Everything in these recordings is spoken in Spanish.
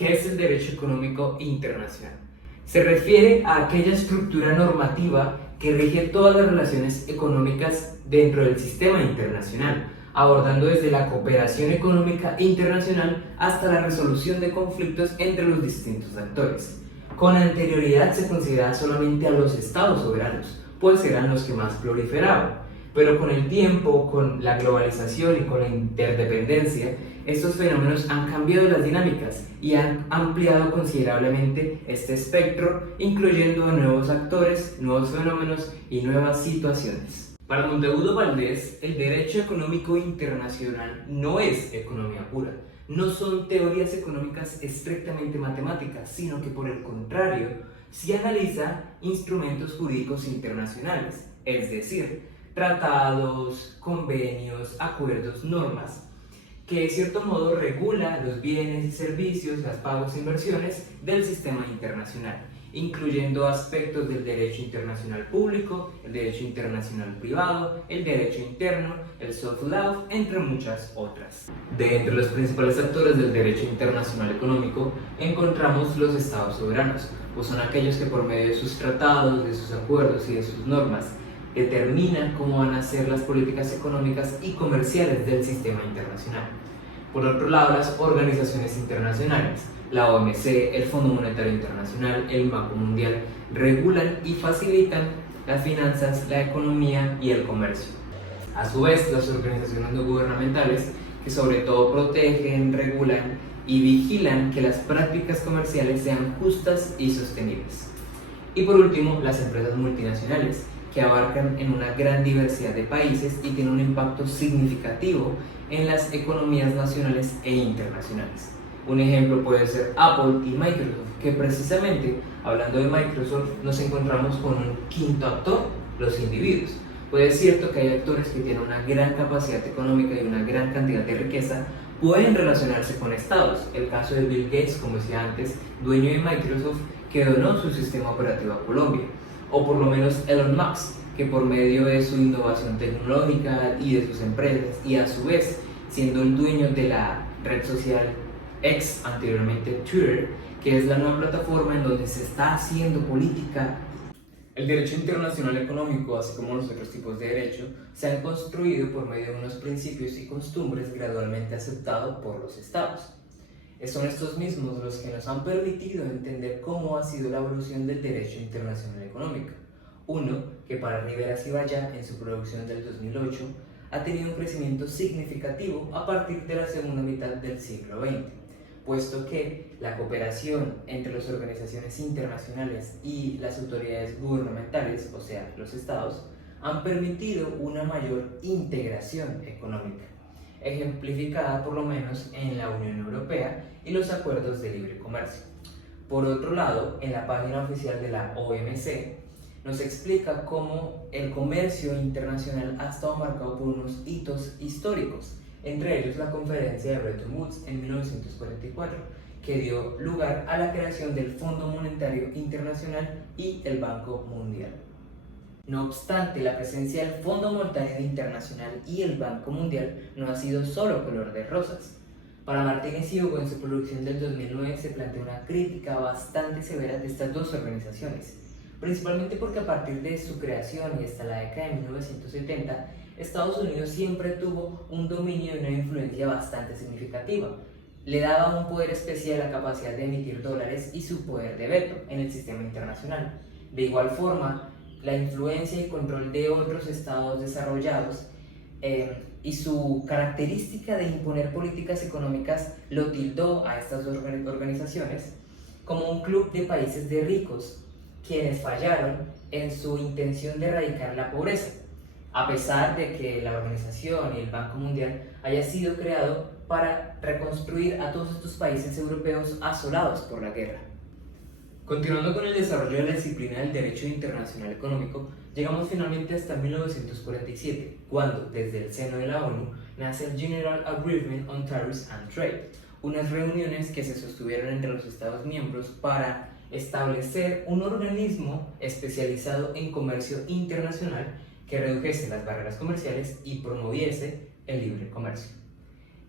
¿Qué es el derecho económico internacional? Se refiere a aquella estructura normativa que rige todas las relaciones económicas dentro del sistema internacional, abordando desde la cooperación económica internacional hasta la resolución de conflictos entre los distintos actores. Con anterioridad se consideraba solamente a los estados soberanos, pues eran los que más proliferaban. Pero con el tiempo, con la globalización y con la interdependencia, estos fenómenos han cambiado las dinámicas y han ampliado considerablemente este espectro, incluyendo a nuevos actores, nuevos fenómenos y nuevas situaciones. Para Monteagudo Valdés, el derecho económico internacional no es economía pura, no son teorías económicas estrictamente matemáticas, sino que por el contrario, sí analiza instrumentos jurídicos internacionales, es decir, tratados, convenios, acuerdos, normas, que de cierto modo regula los bienes y servicios, los pagos e inversiones del sistema internacional, incluyendo aspectos del derecho internacional público, el derecho internacional privado, el derecho interno, el soft law, entre muchas otras. De entre los principales actores del derecho internacional económico encontramos los estados soberanos, pues son aquellos que por medio de sus tratados, de sus acuerdos y de sus normas determinan cómo van a ser las políticas económicas y comerciales del sistema internacional. Por otro lado, las organizaciones internacionales, la OMC, el Fondo Monetario Internacional, el Banco Mundial, regulan y facilitan las finanzas, la economía y el comercio. A su vez, las organizaciones no gubernamentales, que sobre todo protegen, regulan y vigilan que las prácticas comerciales sean justas y sostenibles. Y por último, las empresas multinacionales, que abarcan en una gran diversidad de países y tienen un impacto significativo en las economías nacionales e internacionales. Un ejemplo puede ser Apple y Microsoft, que precisamente, hablando de Microsoft, nos encontramos con un quinto actor, los individuos. Pues es cierto que hay actores que tienen una gran capacidad económica y una gran cantidad de riqueza, pueden relacionarse con estados. El caso de Bill Gates, como decía antes, dueño de Microsoft, que donó su sistema operativo a Colombia. O por lo menos Elon Musk, que por medio de su innovación tecnológica y de sus empresas, y a su vez siendo el dueño de la red social X, anteriormente Twitter, que es la nueva plataforma en donde se está haciendo política. El derecho internacional económico, así como los otros tipos de derecho, se han construido por medio de unos principios y costumbres gradualmente aceptados por los estados. Son estos mismos los que nos han permitido entender cómo ha sido la evolución del derecho internacional económico. Uno, que para Rivera Sivalla, en su producción del 2008, ha tenido un crecimiento significativo a partir de la segunda mitad del siglo XX, puesto que la cooperación entre las organizaciones internacionales y las autoridades gubernamentales, o sea, los estados, han permitido una mayor integración económica, ejemplificada por lo menos en la Unión Europea y los acuerdos de libre comercio. Por otro lado, en la página oficial de la OMC nos explica cómo el comercio internacional ha estado marcado por unos hitos históricos, entre ellos la conferencia de Bretton Woods en 1944, que dio lugar a la creación del Fondo Monetario Internacional y el Banco Mundial. No obstante, la presencia del Fondo Monetario Internacional y el Banco Mundial no ha sido solo color de rosas. Para Martínez y Hugo, en su producción del 2009, se plantea una crítica bastante severa de estas dos organizaciones, principalmente porque a partir de su creación y hasta la década de 1970, Estados Unidos siempre tuvo un dominio y una influencia bastante significativa. Le daba un poder especial la capacidad de emitir dólares y su poder de veto en el sistema internacional. De igual forma, la influencia y control de otros estados desarrollados y su característica de imponer políticas económicas lo tildó a estas dos organizaciones como un club de países de ricos, quienes fallaron en su intención de erradicar la pobreza, a pesar de que la organización y el Banco Mundial haya sido creado para reconstruir a todos estos países europeos asolados por la guerra. Continuando con el desarrollo de la disciplina del derecho internacional económico, llegamos finalmente hasta 1947, cuando desde el seno de la ONU nace el General Agreement on Tariffs and Trade, unas reuniones que se sostuvieron entre los Estados miembros para establecer un organismo especializado en comercio internacional que redujese las barreras comerciales y promoviese el libre comercio.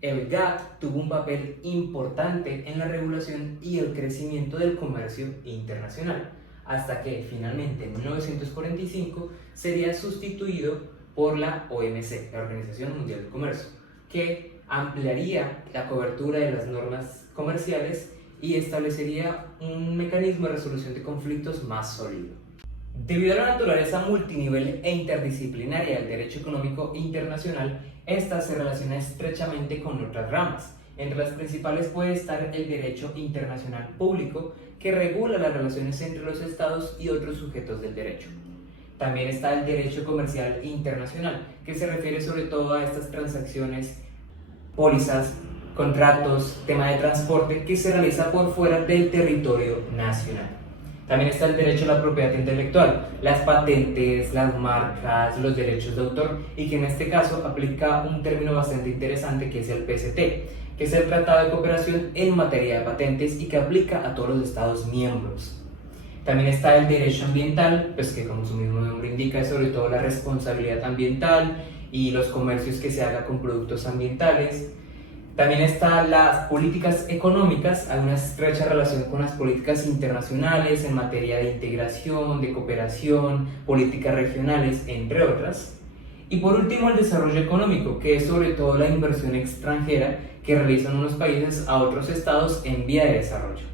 El GATT tuvo un papel importante en la regulación y el crecimiento del comercio internacional, hasta que finalmente en 1945 sería sustituido por la OMC, la Organización Mundial del Comercio, que ampliaría la cobertura de las normas comerciales y establecería un mecanismo de resolución de conflictos más sólido. Debido a la naturaleza multinivel e interdisciplinaria del derecho económico internacional, esta se relaciona estrechamente con otras ramas. Entre las principales puede estar el derecho internacional público, que regula las relaciones entre los estados y otros sujetos del derecho. También está el derecho comercial internacional, que se refiere sobre todo a estas transacciones, pólizas, contratos, tema de transporte que se realiza por fuera del territorio nacional. También está el derecho a la propiedad intelectual, las patentes, las marcas, los derechos de autor, y que en este caso aplica un término bastante interesante que es el PCT, que es el Tratado de Cooperación en materia de patentes y que aplica a todos los estados miembros. También está el derecho ambiental, pues que como su mismo nombre indica es sobre todo la responsabilidad ambiental y los comercios que se haga con productos ambientales. También están las políticas económicas, hay una estrecha relación con las políticas internacionales en materia de integración, de cooperación, políticas regionales, entre otras. Y por último, el desarrollo económico, que es sobre todo la inversión extranjera que realizan unos países a otros estados en vía de desarrollo.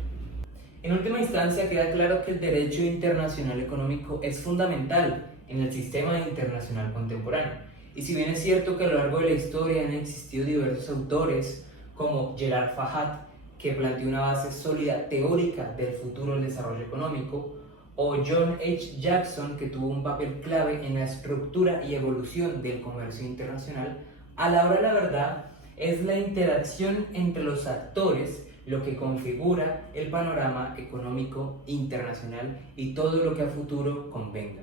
En última instancia, queda claro que el derecho internacional económico es fundamental en el sistema internacional contemporáneo. Y si bien es cierto que a lo largo de la historia han existido diversos autores, como Gerard Fahad, que planteó una base sólida teórica del futuro del desarrollo económico, o John H. Jackson, que tuvo un papel clave en la estructura y evolución del comercio internacional, a la hora de la verdad es la interacción entre los actores lo que configura el panorama económico internacional y todo lo que a futuro convenga.